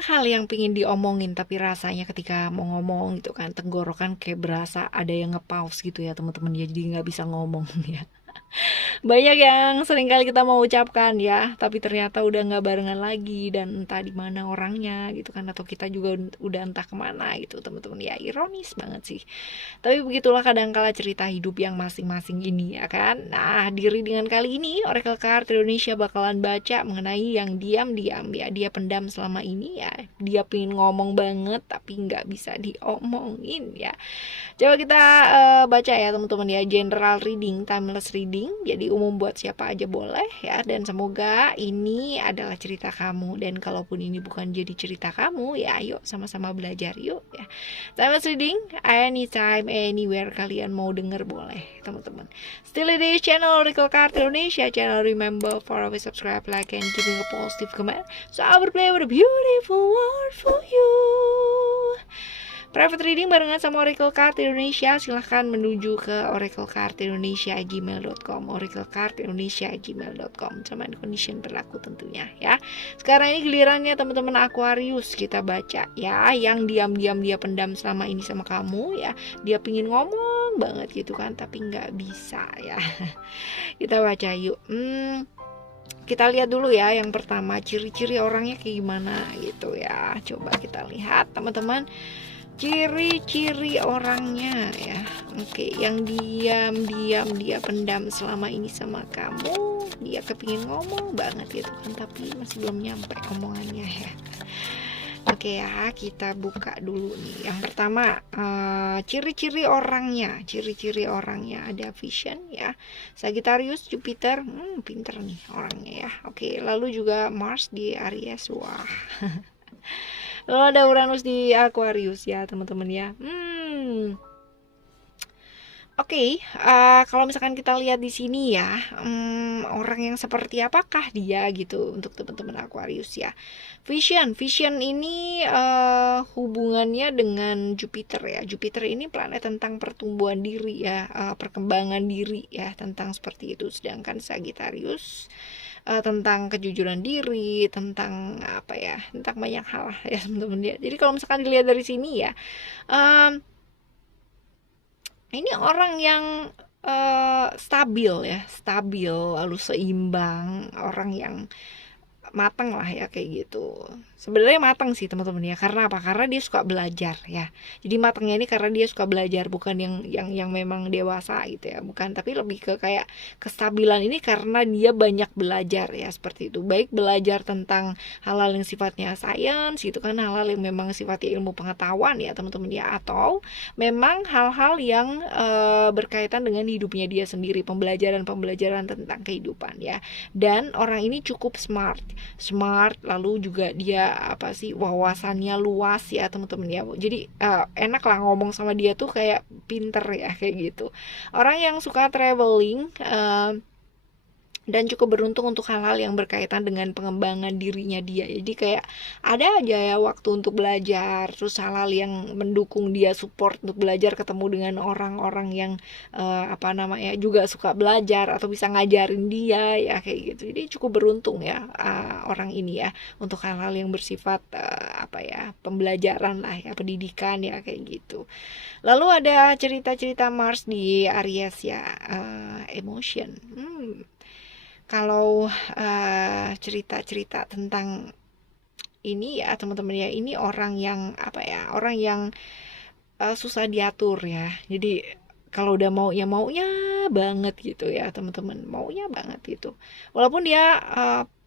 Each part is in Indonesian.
banyak hal yang pingin diomongin tapi rasanya ketika mau ngomong gitu kan tenggorokan kayak berasa ada yang nge-pause gitu ya teman-teman ya, jadi nggak bisa ngomong ya. Banyak yang seringkali kita mau ucapkan ya, tapi ternyata udah nggak barengan lagi dan entah di mana orangnya gitu kan, atau kita juga udah entah kemana gitu teman-teman ya. Ironis banget sih. Tapi begitulah kadangkala cerita hidup yang masing-masing ini ya kan. Nah, di readingan kali ini Oracle Card Indonesia bakalan baca mengenai yang diam-diam ya, dia pendam selama ini ya. Dia pengen ngomong banget tapi nggak bisa diomongin ya. Coba kita baca ya teman-teman ya, general reading, timeless reading. Jadi umum buat siapa aja boleh ya, dan semoga ini adalah cerita kamu, dan kalaupun ini bukan jadi cerita kamu ya ayo sama-sama belajar yuk ya. Timeless reading anytime anywhere kalian mau denger boleh teman-teman. Still di channel Oracle Card Indonesia channel, remember for always subscribe, like and giving a positive comment so I will play with a beautiful world for you. Private reading barengan sama Oracle Card Indonesia, silahkan menuju ke oraclecardindonesia@gmail.com, oraclecardindonesia@gmail.com. Terms and condition berlaku tentunya ya. Sekarang ini gilirannya teman-teman Aquarius, kita baca ya, yang diam-diam dia pendam selama ini sama kamu ya. Dia pingin ngomong banget gitu kan, tapi nggak bisa ya. Kita baca yuk. Kita lihat dulu ya, yang pertama ciri-ciri orangnya kayak gimana gitu ya. Coba kita lihat teman-teman. Ciri-ciri orangnya ya. Oke, yang diam-diam dia pendam selama ini sama kamu. Dia kepingin ngomong banget gitu kan, tapi masih belum nyampe omongannya ya. Oke ya, kita buka dulu nih. Yang pertama, ciri-ciri orangnya. Ciri-ciri orangnya ada Vision ya, Sagittarius, Jupiter. Pinter nih orangnya ya. Oke, lalu juga Mars di Aries. Wah. Lalu ada Uranus di Aquarius ya teman-teman ya. Oke, kalau misalkan kita lihat di sini ya, orang yang seperti apakah dia gitu untuk teman-teman Aquarius ya. Vision ini hubungannya dengan Jupiter ya. Jupiter ini planet tentang pertumbuhan diri ya, perkembangan diri ya, tentang seperti itu. Sedangkan Sagittarius tentang kejujuran diri, tentang apa ya, tentang banyak hal ya teman-teman ya. Jadi kalau misalkan dilihat dari sini ya, ini orang yang stabil ya, stabil lalu seimbang, orang yang matang lah ya kayak gitu. Sebenarnya matang sih teman-teman ya. Karena apa? Karena dia suka belajar ya. Jadi matangnya ini karena dia suka belajar, bukan yang memang dewasa gitu ya, bukan. Tapi lebih ke kayak kestabilan ini karena dia banyak belajar ya, seperti itu. Baik belajar tentang hal-hal yang sifatnya sains gitu kan, hal-hal yang memang sifatnya ilmu pengetahuan ya teman-teman ya, atau memang hal-hal yang berkaitan dengan hidupnya dia sendiri, pembelajaran tentang kehidupan ya. Dan orang ini cukup smart, lalu juga dia apa sih, wawasannya luas ya teman-teman ya. Jadi enak lah ngomong sama dia tuh kayak pinter ya kayak gitu. Orang yang suka traveling dan cukup beruntung untuk hal-hal yang berkaitan dengan pengembangan dirinya dia. Jadi kayak ada aja ya waktu untuk belajar, terus hal-hal yang mendukung dia, support untuk belajar, ketemu dengan orang-orang yang juga suka belajar atau bisa ngajarin dia ya kayak gitu. Jadi cukup beruntung ya orang ini ya untuk hal-hal yang bersifat pembelajaran lah ya, pendidikan ya kayak gitu. Lalu ada cerita-cerita Mars di Aries ya, emotion. Kalau cerita-cerita tentang ini ya teman-teman ya, ini orang yang orang yang susah diatur ya. Jadi kalau udah mau ya maunya banget gitu ya teman-teman, maunya banget gitu. Walaupun dia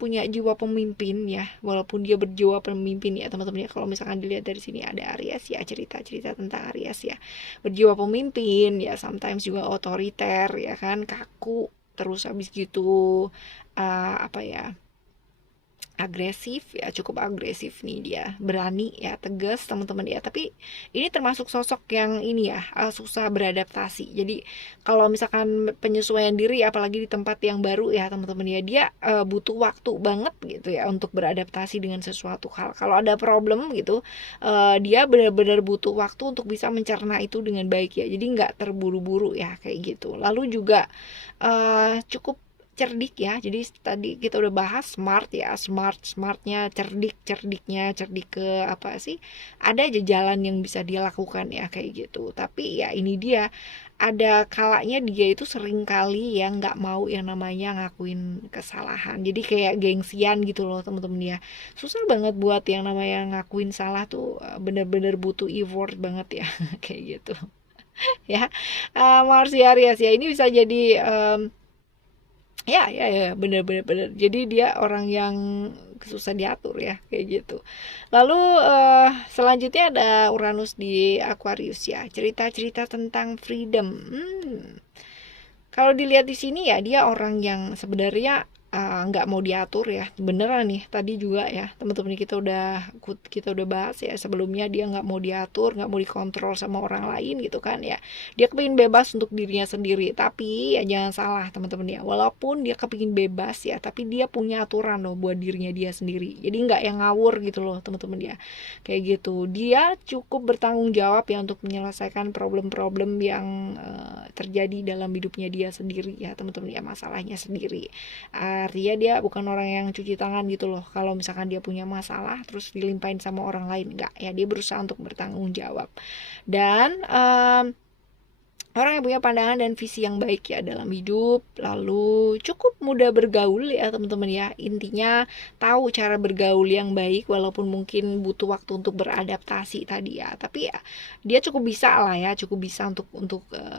punya jiwa pemimpin ya, walaupun dia berjiwa pemimpin ya teman-teman ya. Kalau misalkan dilihat dari sini ada Aries ya, cerita-cerita tentang Aries ya, berjiwa pemimpin ya, sometimes juga otoriter ya kan, kaku, terus habis gitu agresif ya, cukup agresif nih dia, berani ya, tegas teman-teman ya. Tapi ini termasuk sosok yang ini ya, susah beradaptasi. Jadi kalau misalkan penyesuaian diri apalagi di tempat yang baru ya teman-teman ya, dia butuh waktu banget gitu ya untuk beradaptasi dengan sesuatu hal. Kalau ada problem gitu, dia benar-benar butuh waktu untuk bisa mencerna itu dengan baik ya. Jadi nggak terburu-buru ya kayak gitu. Lalu juga cukup cerdik ya. Jadi tadi kita udah bahas smart ya, smartnya, cerdiknya, cerdik ke apa sih? Ada aja jalan yang bisa dia lakukan ya kayak gitu. Tapi ya ini dia, ada kalanya dia itu sering kali yang nggak mau yang namanya ngakuin kesalahan. Jadi kayak gengsian gitu loh teman-teman ya. Susah banget buat yang namanya ngakuin salah tuh, bener-bener butuh effort banget ya kayak gitu ya. Marcia Aries ya, ini bisa jadi ya, bener-bener bener. Jadi dia orang yang susah diatur ya kayak gitu. Lalu selanjutnya ada Uranus di Aquarius ya, cerita-cerita tentang freedom. Kalau dilihat di sini ya, dia orang yang sebenarnya nggak mau diatur ya, beneran nih. Tadi juga ya teman-teman, kita udah bahas ya sebelumnya, dia nggak mau diatur, nggak mau dikontrol sama orang lain gitu kan ya. Dia kepingin bebas untuk dirinya sendiri, tapi ya jangan salah teman-teman ya, walaupun dia kepingin bebas ya, tapi dia punya aturan loh buat dirinya dia sendiri. Jadi nggak yang ngawur gitu loh teman-teman ya, kayak gitu. Dia cukup bertanggung jawab ya untuk menyelesaikan problem-problem yang terjadi dalam hidupnya dia sendiri ya teman-teman ya, masalahnya sendiri. Artinya dia bukan orang yang cuci tangan gitu loh. Kalau misalkan dia punya masalah terus dilimpahin sama orang lain, enggak ya, dia berusaha untuk bertanggung jawab. Dan orang yang punya pandangan dan visi yang baik ya dalam hidup, lalu cukup mudah bergaul ya teman-teman ya. Intinya tahu cara bergaul yang baik, walaupun mungkin butuh waktu untuk beradaptasi tadi ya, tapi ya dia cukup bisa lah ya, cukup bisa untuk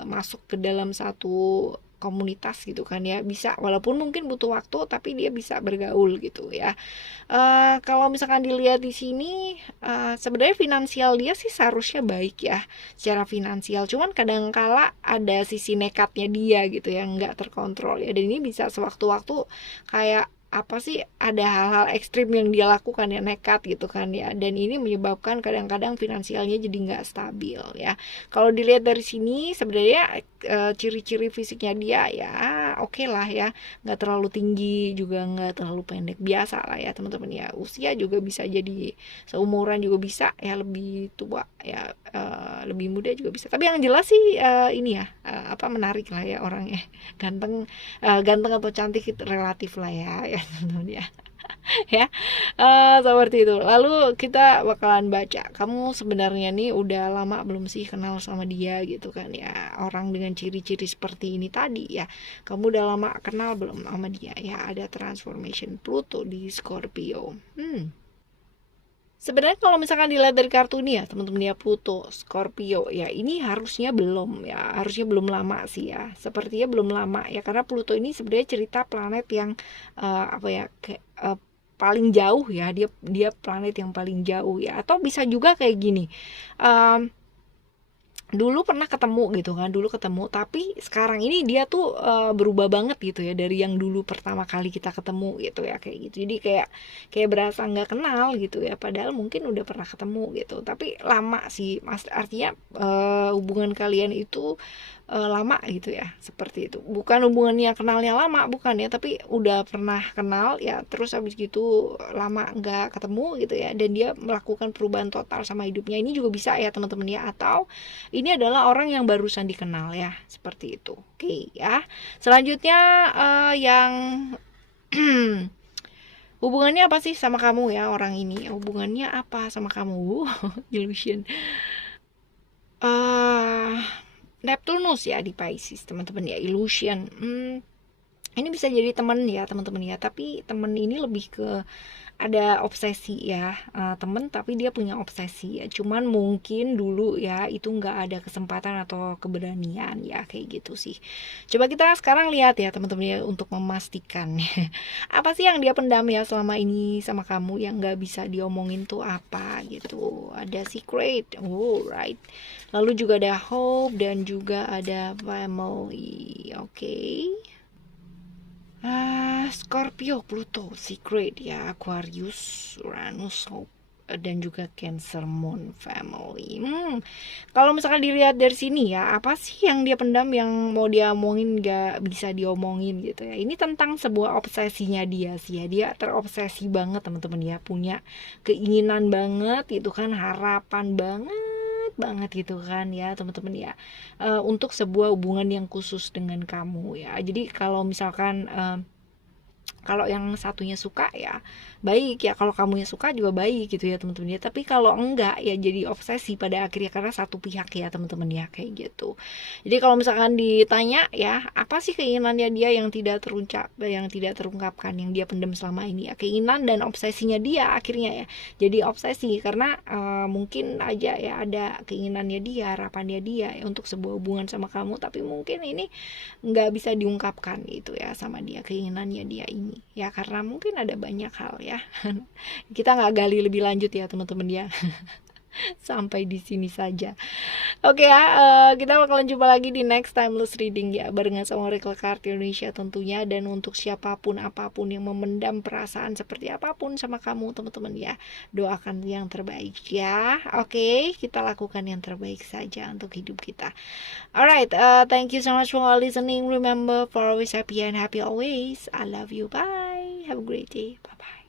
masuk ke dalam satu komunitas gitu kan ya, bisa, walaupun mungkin butuh waktu tapi dia bisa bergaul gitu ya. Kalau misalkan dilihat di sini, sebenarnya finansial dia sih seharusnya baik ya secara finansial, cuman kadang kala ada sisi nekatnya dia gitu yang nggak terkontrol ya, dan ini bisa sewaktu-waktu kayak apa sih, ada hal-hal ekstrim yang dia lakukan ya, nekat gitu kan ya, dan ini menyebabkan kadang-kadang finansialnya jadi nggak stabil ya. Kalau dilihat dari sini sebenarnya ciri-ciri fisiknya dia ya oke lah ya, nggak terlalu tinggi juga nggak terlalu pendek, biasa lah ya teman-teman ya. Usia juga bisa jadi seumuran juga bisa ya, lebih tua ya, lebih muda juga bisa, tapi yang jelas sih ini ya, menarik lah ya orangnya. Ganteng atau cantik itu relatif lah ya teman-teman ya. Ya, seperti itu. Lalu kita bakalan baca, kamu sebenarnya nih udah lama belum sih kenal sama dia gitu kan ya. Orang dengan ciri-ciri seperti ini tadi ya, kamu udah lama kenal belum sama dia ya. Ada transformation Pluto di Scorpio. Sebenarnya kalau misalkan dilihat dari kartu ini ya teman-teman ya, Pluto Scorpio ya, ini harusnya belum lama sih ya, sepertinya belum lama ya, karena Pluto ini sebenarnya cerita planet yang paling jauh ya, dia planet yang paling jauh ya. Atau bisa juga kayak gini, dulu pernah ketemu gitu kan, tapi sekarang ini dia tuh berubah banget gitu ya dari yang dulu pertama kali kita ketemu gitu ya, kayak gitu. Jadi kayak berasa nggak kenal gitu ya, padahal mungkin udah pernah ketemu gitu, tapi lama sih mas, artinya hubungan kalian itu lama gitu ya, seperti itu. Bukan hubungannya kenalnya lama, bukan ya, tapi udah pernah kenal ya, terus habis gitu lama nggak ketemu gitu ya, dan dia melakukan perubahan total sama hidupnya. Ini juga bisa ya teman-teman ya, atau ini adalah orang yang barusan dikenal ya, seperti itu. Oke ya. Selanjutnya yang hubungannya apa sih sama kamu ya, orang ini hubungannya apa sama kamu? Illusion. Neptunus ya di Pisces teman-teman ya, illusion. Ini bisa jadi teman ya teman-teman ya, tapi teman ini lebih ke ada obsesi ya, temen tapi dia punya obsesi ya, cuman mungkin dulu ya itu nggak ada kesempatan atau keberanian ya, kayak gitu sih. Coba kita sekarang lihat ya teman-teman ya, untuk memastikan apa sih yang dia pendam ya selama ini sama kamu, yang nggak bisa diomongin tuh apa gitu. Ada secret, right. Lalu juga ada hope dan juga ada family. Oke. Scorpio, Pluto, Secret ya, Aquarius, Uranus, Hope, dan juga Cancer Moon, Family. Kalau misalkan dilihat dari sini ya, apa sih yang dia pendam yang mau dia omongin gak bisa diomongin gitu ya. Ini tentang sebuah obsesinya dia sih ya, dia terobsesi banget teman-teman ya, punya keinginan banget gitu kan, harapan banget gitu kan ya teman-teman ya, untuk sebuah hubungan yang khusus dengan kamu ya. Jadi kalau misalkan Kalau yang satunya suka ya baik ya, kalau kamu yang suka juga baik gitu ya teman-teman ya. Tapi kalau enggak ya jadi obsesi pada akhirnya karena satu pihak ya teman-teman ya, kayak gitu. Jadi kalau misalkan ditanya ya, apa sih keinginannya dia yang tidak terucap, yang tidak terungkapkan, yang dia pendam selama ini ya, keinginan dan obsesinya dia akhirnya ya jadi obsesi karena mungkin aja ya ada keinginannya dia, harapannya dia ya, untuk sebuah hubungan sama kamu, tapi mungkin ini nggak bisa diungkapkan gitu ya sama dia, keinginannya dia ini ya, karena mungkin ada banyak hal ya. Kita nggak gali lebih lanjut ya teman-teman ya. Sampai di sini saja. Oke ya, kita bakalan jumpa lagi di next timeless reading ya, barengan sama Oracle Card Indonesia tentunya. Dan untuk siapapun apapun yang memendam perasaan seperti apapun sama kamu teman-teman ya, doakan yang terbaik ya. Oke, kita lakukan yang terbaik saja untuk hidup kita. Alright, thank you so much for listening. Remember, for always happy and happy always. I love you. Bye. Have a great day. Bye bye.